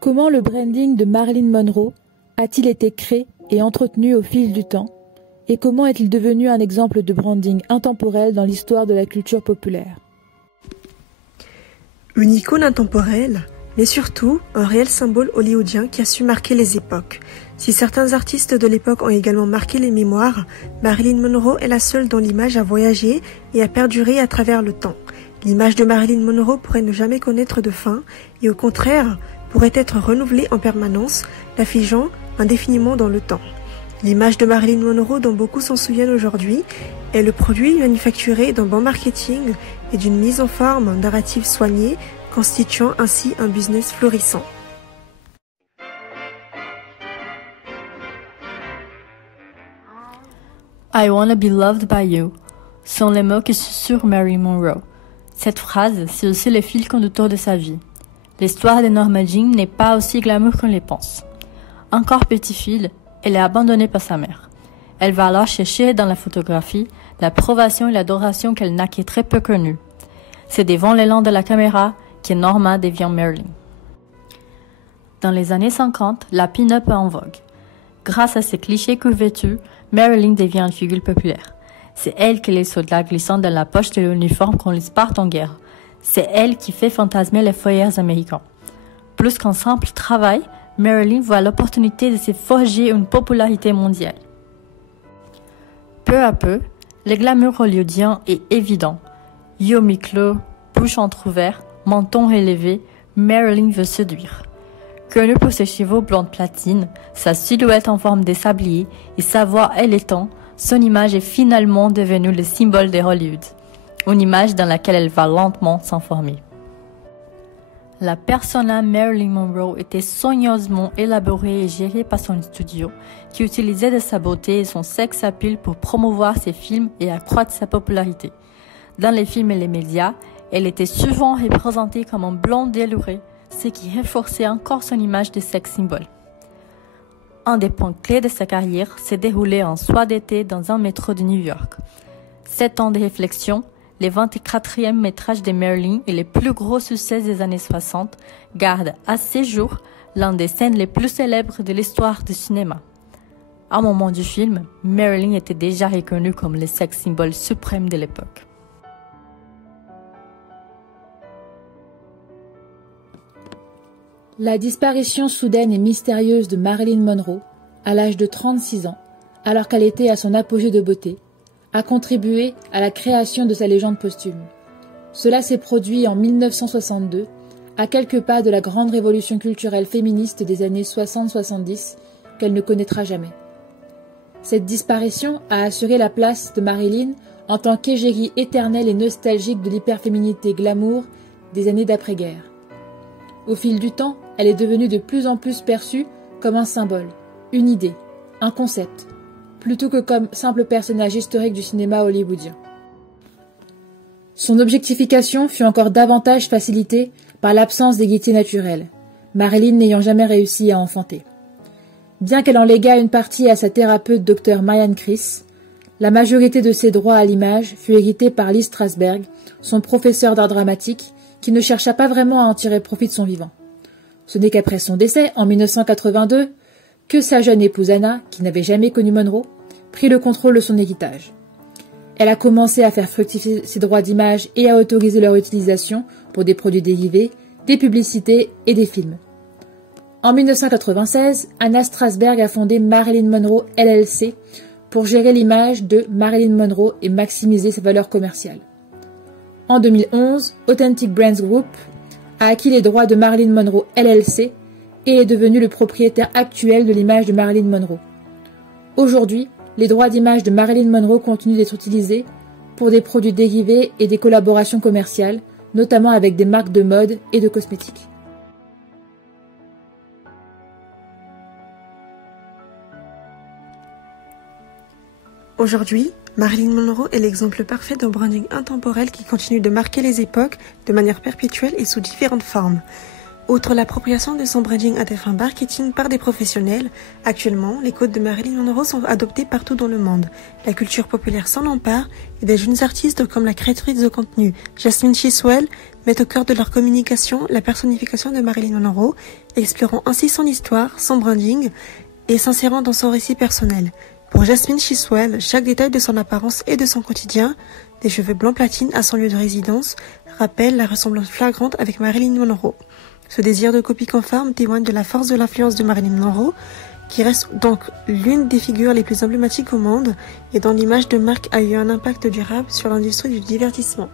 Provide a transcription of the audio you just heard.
Comment le branding de Marilyn Monroe a-t-il été créé et entretenu au fil du temps? Et comment est-il devenu un exemple de branding intemporel dans l'histoire de la culture populaire? Une icône intemporelle, mais surtout un réel symbole hollywoodien qui a su marquer les époques. Si certains artistes de l'époque ont également marqué les mémoires, Marilyn Monroe est la seule dont l'image a voyagé et a perduré à travers le temps. L'image de Marilyn Monroe pourrait ne jamais connaître de fin et au contraire pourrait être renouvelée en permanence, la figeant indéfiniment dans le temps. L'image de Marilyn Monroe dont beaucoup s'en souviennent aujourd'hui est le produit manufacturé d'un bon marketing et d'une mise en forme narrative soignée, constituant ainsi un business florissant. I wanna be loved by you sont les mots qui susurrent Marilyn Monroe. Cette phrase, c'est aussi le fil conducteur de sa vie. L'histoire de Norma Jean n'est pas aussi glamour qu'on le pense. Encore petite fille, elle est abandonnée par sa mère. Elle va alors chercher dans la photographie l'approbation et l'adoration qu'elle n'a que très peu connue. C'est devant l'élan de la caméra que Norma devient Marilyn. Dans les années 50, la pin-up est en vogue. Grâce à ses clichés couvertus, Marilyn devient une figure populaire. C'est elle qui les soldats glissant dans la poche de l'uniforme quand ils partent en guerre. C'est elle qui fait fantasmer les foyers américains. Plus qu'un simple travail, Marilyn voit l'opportunité de se forger une popularité mondiale. Peu à peu, le glamour hollywoodien est évident. Yeux mi-clos, bouche entrouverte, menton élevé, Marilyn veut séduire. Connue pour ses cheveux blonds platine, sa silhouette en forme de sablier et sa voix allaitant, son image est finalement devenue le symbole de Hollywood. Une image dans laquelle elle va lentement s'enformer. La persona Marilyn Monroe était soigneusement élaborée et gérée par son studio, qui utilisait de sa beauté et son sex appeal pour promouvoir ses films et accroître sa popularité. Dans les films et les médias, elle était souvent représentée comme un blond déluré, ce qui renforçait encore son image de sex symbole. Un des points clés de sa carrière s'est déroulé un soir d'été dans un métro de New York. 7 ans de réflexion, le 24e métrage de Marilyn et le plus gros succès des années 60 garde à ce jour l'un des scènes les plus célèbres de l'histoire du cinéma. À un moment du film, Marilyn était déjà reconnue comme le sex symbole suprême de l'époque. La disparition soudaine et mystérieuse de Marilyn Monroe, à l'âge de 36 ans, alors qu'elle était à son apogée de beauté, a contribué à la création de sa légende posthume. Cela s'est produit en 1962, à quelques pas de la grande révolution culturelle féministe des années 60-70 qu'elle ne connaîtra jamais. Cette disparition a assuré la place de Marilyn en tant qu'égérie éternelle et nostalgique de l'hyperféminité glamour des années d'après-guerre. Au fil du temps, elle est devenue de plus en plus perçue comme un symbole, une idée, un concept, plutôt que comme simple personnage historique du cinéma hollywoodien. Son objectification fut encore davantage facilitée par l'absence d'égalité naturelle, Marilyn n'ayant jamais réussi à enfanter. Bien qu'elle en légua une partie à sa thérapeute Dr Marianne Chris, la majorité de ses droits à l'image fut héritée par Lee Strasberg, son professeur d'art dramatique, qui ne chercha pas vraiment à en tirer profit de son vivant. Ce n'est qu'après son décès, en 1982, que sa jeune épouse Anna, qui n'avait jamais connu Monroe, prit le contrôle de son héritage. Elle a commencé à faire fructifier ses droits d'image et à autoriser leur utilisation pour des produits dérivés, des publicités et des films. En 1996, Anna Strasberg a fondé Marilyn Monroe LLC pour gérer l'image de Marilyn Monroe et maximiser sa valeur commerciale. En 2011, Authentic Brands Group a acquis les droits de Marilyn Monroe LLC et est devenu le propriétaire actuel de l'image de Marilyn Monroe. Aujourd'hui, les droits d'image de Marilyn Monroe continuent d'être utilisés pour des produits dérivés et des collaborations commerciales, notamment avec des marques de mode et de cosmétiques. Aujourd'hui, Marilyn Monroe est l'exemple parfait d'un branding intemporel qui continue de marquer les époques de manière perpétuelle et sous différentes formes. Outre l'appropriation de son branding à des fins marketing par des professionnels, actuellement, les codes de Marilyn Monroe sont adoptés partout dans le monde. La culture populaire s'en empare et des jeunes artistes comme la créatrice de contenu Jasmine Chiswell mettent au cœur de leur communication la personnification de Marilyn Monroe, explorant ainsi son histoire, son branding et s'insérant dans son récit personnel. Pour Jasmine Chiswell, chaque détail de son apparence et de son quotidien, des cheveux blancs platine à son lieu de résidence, rappelle la ressemblance flagrante avec Marilyn Monroe. Ce désir de copie conforme témoigne de la force de l'influence de Marilyn Monroe, qui reste donc l'une des figures les plus emblématiques au monde et dont l'image de marque a eu un impact durable sur l'industrie du divertissement.